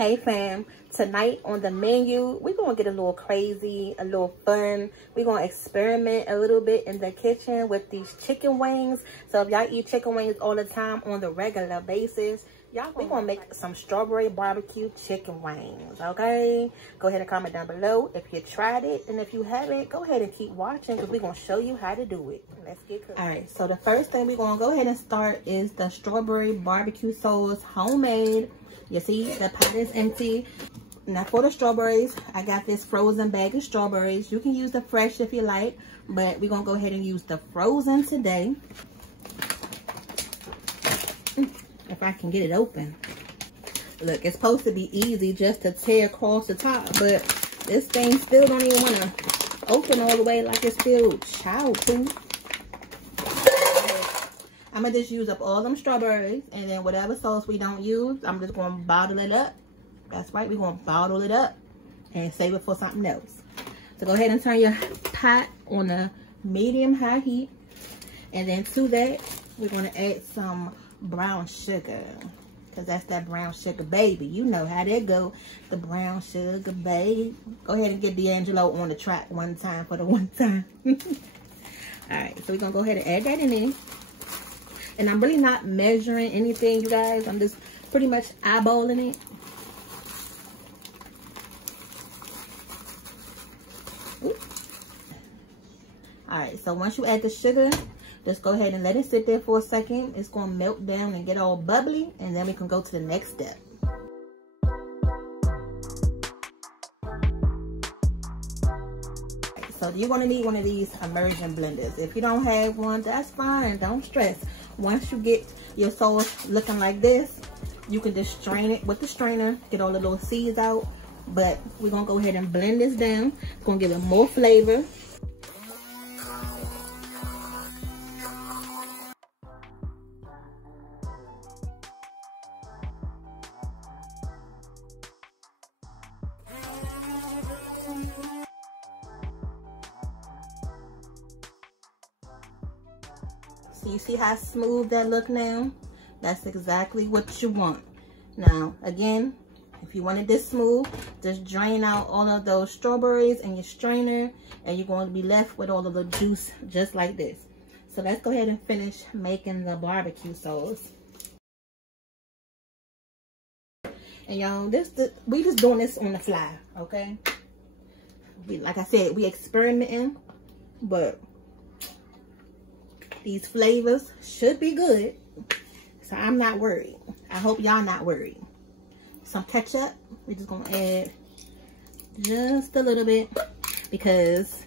Hey fam, tonight on the menu, we're going to get a little crazy, a little fun. We're going to experiment a little bit in the kitchen with these chicken wings. So if y'all eat chicken wings all the time on the regular basis, we're going to make some strawberry barbecue chicken wings, okay? Go ahead and comment down below if you tried it. And if you haven't, go ahead and keep watching because we're going to show you how to do it. Let's get cooking. All right, so the first thing we're going to go ahead and start is the strawberry barbecue sauce, homemade. You see, the pot is empty. Now for the strawberries, I got this frozen bag of strawberries. You can use the fresh if you like, but we're going to go ahead and use the frozen today. If I can get it open. Look, it's supposed to be easy just to tear across the top, but this thing still don't even want to open all the way like it's still child food. I'm going to just use up all them strawberries, and then whatever sauce we don't use, I'm just going to bottle it up. That's right, we're going to bottle it up and save it for something else. So go ahead and turn your pot on a medium-high heat, and then to that, we're going to add some brown sugar, because that's that brown sugar baby. You know how that go, the brown sugar baby. Go ahead and get D'Angelo on the track one time for the one time. All right, so we're going to go ahead and add that in there. And I'm really not measuring anything, you guys. I'm just pretty much eyeballing it. Alright, so once you add the sugar, just go ahead and let it sit there for a second. It's going to melt down and get all bubbly. And then we can go to the next step. So you're going to need one of these immersion blenders. If you don't have one, that's fine. Don't stress. Once you get your sauce looking like this, you can just strain it with the strainer, get all the little seeds out. But we're going to go ahead and blend this down. It's going to give it more flavor. So you see how smooth that look now? That's exactly what you want. Now, again, if you want it this smooth, just drain out all of those strawberries in your strainer, and you're going to be left with all of the juice just like this. So let's go ahead and finish making the barbecue sauce. And y'all, we just doing this on the fly, okay? Like I said, we experimenting, but these flavors should be good, so I'm not worried. I hope y'all not worried. Some ketchup, we're just gonna add just a little bit because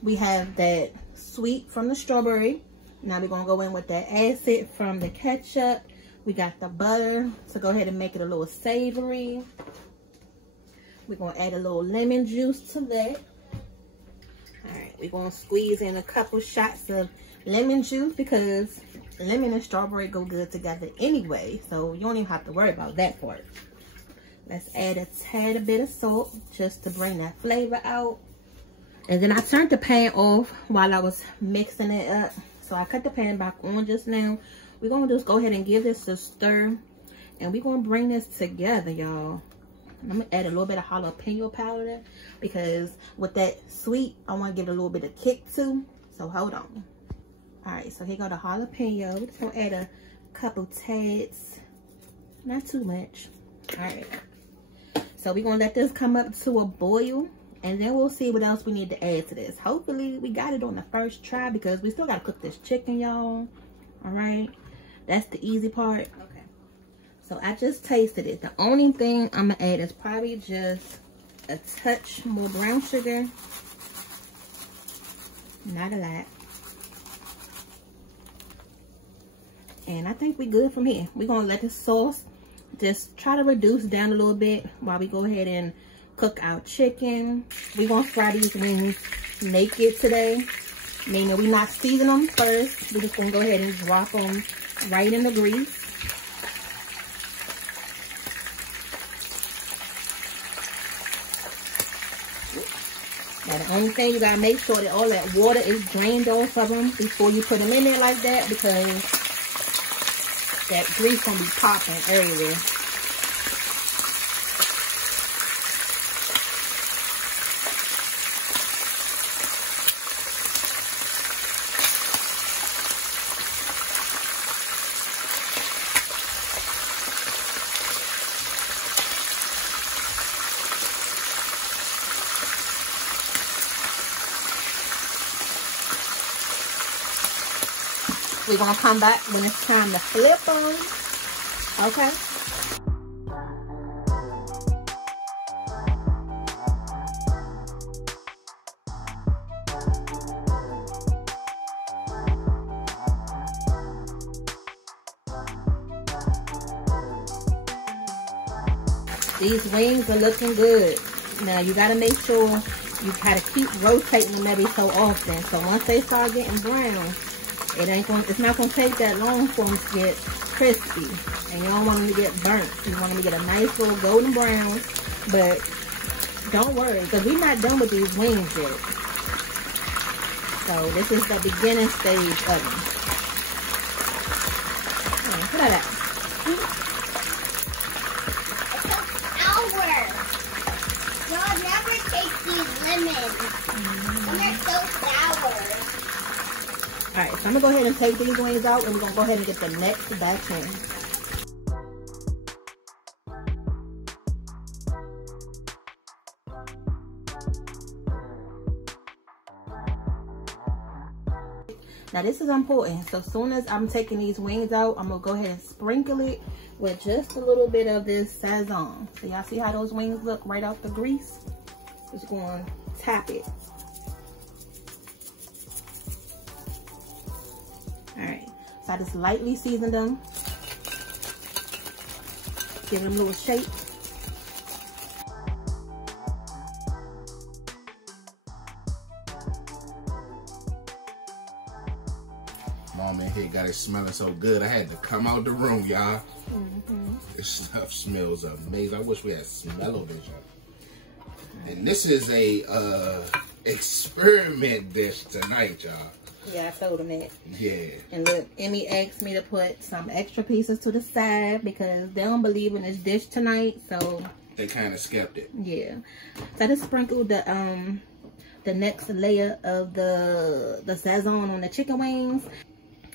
we have that sweet from the strawberry. Now we're gonna go in with that acid from the ketchup. We got the butter, so go ahead and make it a little savory. We're gonna add a little lemon juice to that. All right, we're gonna squeeze in a couple shots of lemon juice because lemon and strawberry go good together anyway, so you don't even have to worry about that part. Let's add a tad bit of salt just to bring that flavor out. And then I turned the pan off while I was mixing it up, so I cut the pan back on just now. We're gonna just go ahead and give this a stir, and we're gonna bring this together, y'all. I'm gonna add a little bit of jalapeno powder because with that sweet, I want to give it a little bit of kick too, so hold on. All right, so here go the jalapeno. We're just gonna add a couple tads, not too much. All right, so we're gonna let this come up to a boil, and then we'll see what else we need to add to this. Hopefully we got it on the first try because we still gotta cook this chicken, y'all. All right, that's the easy part. Okay, so I just tasted it. The only thing I'm gonna add is probably just a touch more brown sugar, not a lot. And I think we good from here. We're going to let this sauce just try to reduce down a little bit while we go ahead and cook our chicken. We're going to fry these wings naked today. Meaning we're not seasoning them first. We're just going to go ahead and drop them right in the grease. Now the only thing, you got to make sure that all that water is drained off of them before you put them in there like that, because that grease gonna be popping everywhere. We're gonna come back when it's time to flip them. Okay. These wings are looking good. Now you gotta make sure you gotta keep rotating them every so often. So once they start getting brown, it's not gonna take that long for them to get crispy. And you don't want them to get burnt. You want them to get a nice little golden brown. But don't worry, because we're not done with these wings yet. So this is the beginning stage of them. Look at that. Y'all never take these lemons. They're so sour. Alright, so I'm going to go ahead and take these wings out, and we're going to go ahead and get the next batch in. Now this is important. So as soon as I'm taking these wings out, I'm going to go ahead and sprinkle it with just a little bit of this Sazon. So y'all see how those wings look right out the grease? Just going to tap it. Alright, so I just lightly seasoned them. Give them a little shape. Mom in here got it smelling so good. I had to come out the room, y'all. This stuff smells amazing. I wish we had smell-o-vision. And this is a experiment dish tonight, y'all. Yeah, I told him that. Yeah. And look, Emmy asked me to put some extra pieces to the side because they don't believe in this dish tonight, so they kind of skipped it. Yeah. So I just sprinkled the next layer of the Sazon on the chicken wings.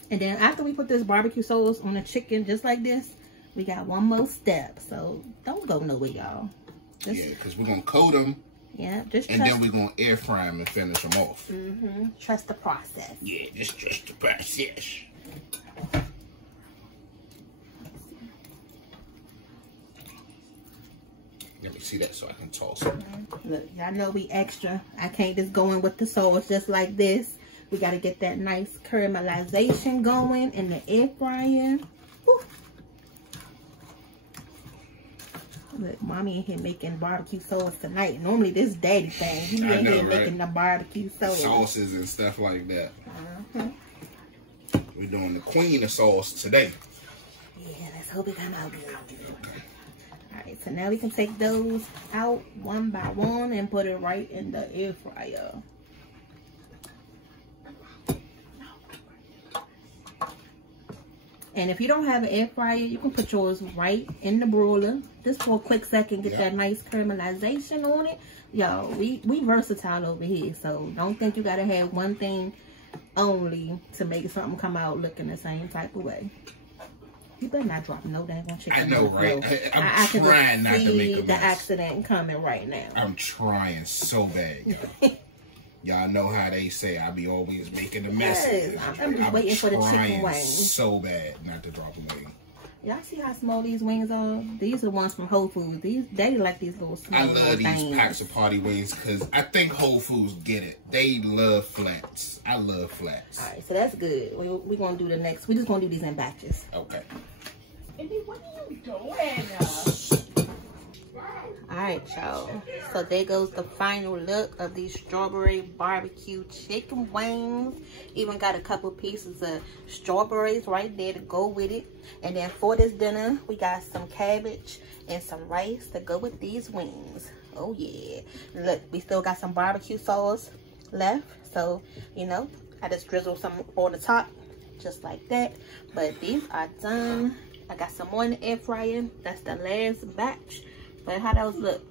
And then after we put this barbecue sauce on the chicken just like this, we got one more step. So don't go nowhere, y'all. Yeah, because we're going to coat them. Yeah, just and then we're going to air fry them and finish them off. Trust the process. Yeah, just trust the process. Let me see that so I can toss it. Look, y'all know we extra. I can't just go in with the sauce just like this. We got to get that nice caramelization going in the air fryer. Woo. Look, mommy in here making barbecue sauce tonight. Normally this daddy thing. He in here making the barbecue sauce. Sauces and stuff like that. We're doing the queen of sauce today. Yeah, let's hope it come out good. Alright, so now we can take those out one by one and put it right in the air fryer. And if you don't have an air fryer, you can put yours right in the broiler. Just for a quick second, get that nice caramelization on it. Y'all, we versatile over here. So don't think you gotta have one thing only to make something come out looking the same type of way. You better not drop no dang chicken. I know, right? I'm trying not to make a mess. The accident coming right now. I'm trying so bad, y'all. Y'all know how they say I be always making a mess. Yes, I'm just waiting for the chicken wings. So bad not to drop a wing. Y'all see how small these wings are? These are the ones from Whole Foods. They like these little small I love these packs of party wings because I think Whole Foods get it. They love flats. I love flats. Alright, so that's good. We're going to do the next. We're just going to do these in batches. Okay. Baby, what are you doing? Alright, y'all. So there goes the final look of these strawberry barbecue chicken wings. Even got a couple pieces of strawberries right there to go with it. And then for this dinner, we got some cabbage and some rice to go with these wings. Oh yeah. Look, we still got some barbecue sauce left. So, you know, I just drizzle some on the top just like that. But these are done. I got some more in the air fryer. That's the last batch. But how those look?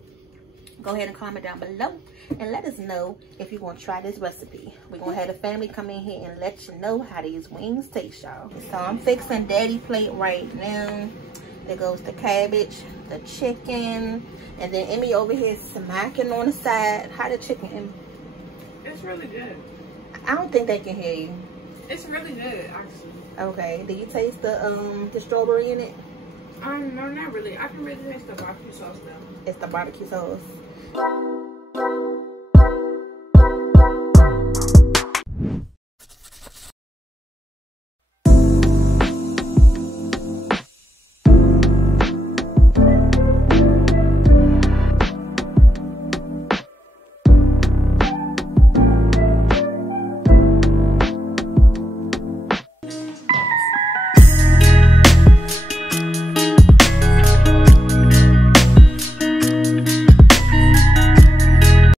Go ahead and comment down below and let us know if you want to try this recipe. We're going to have the family come in here and let you know how these wings taste, y'all. So I'm fixing daddy plate right now. There goes the cabbage, the chicken, and then Emmy over here smacking on the side. How the chicken, Emmy? It's really good. I don't think they can hear you. It's really good, actually. Okay. Do you taste the strawberry in it? No, not really. I can really taste the barbecue sauce though. It's the barbecue sauce.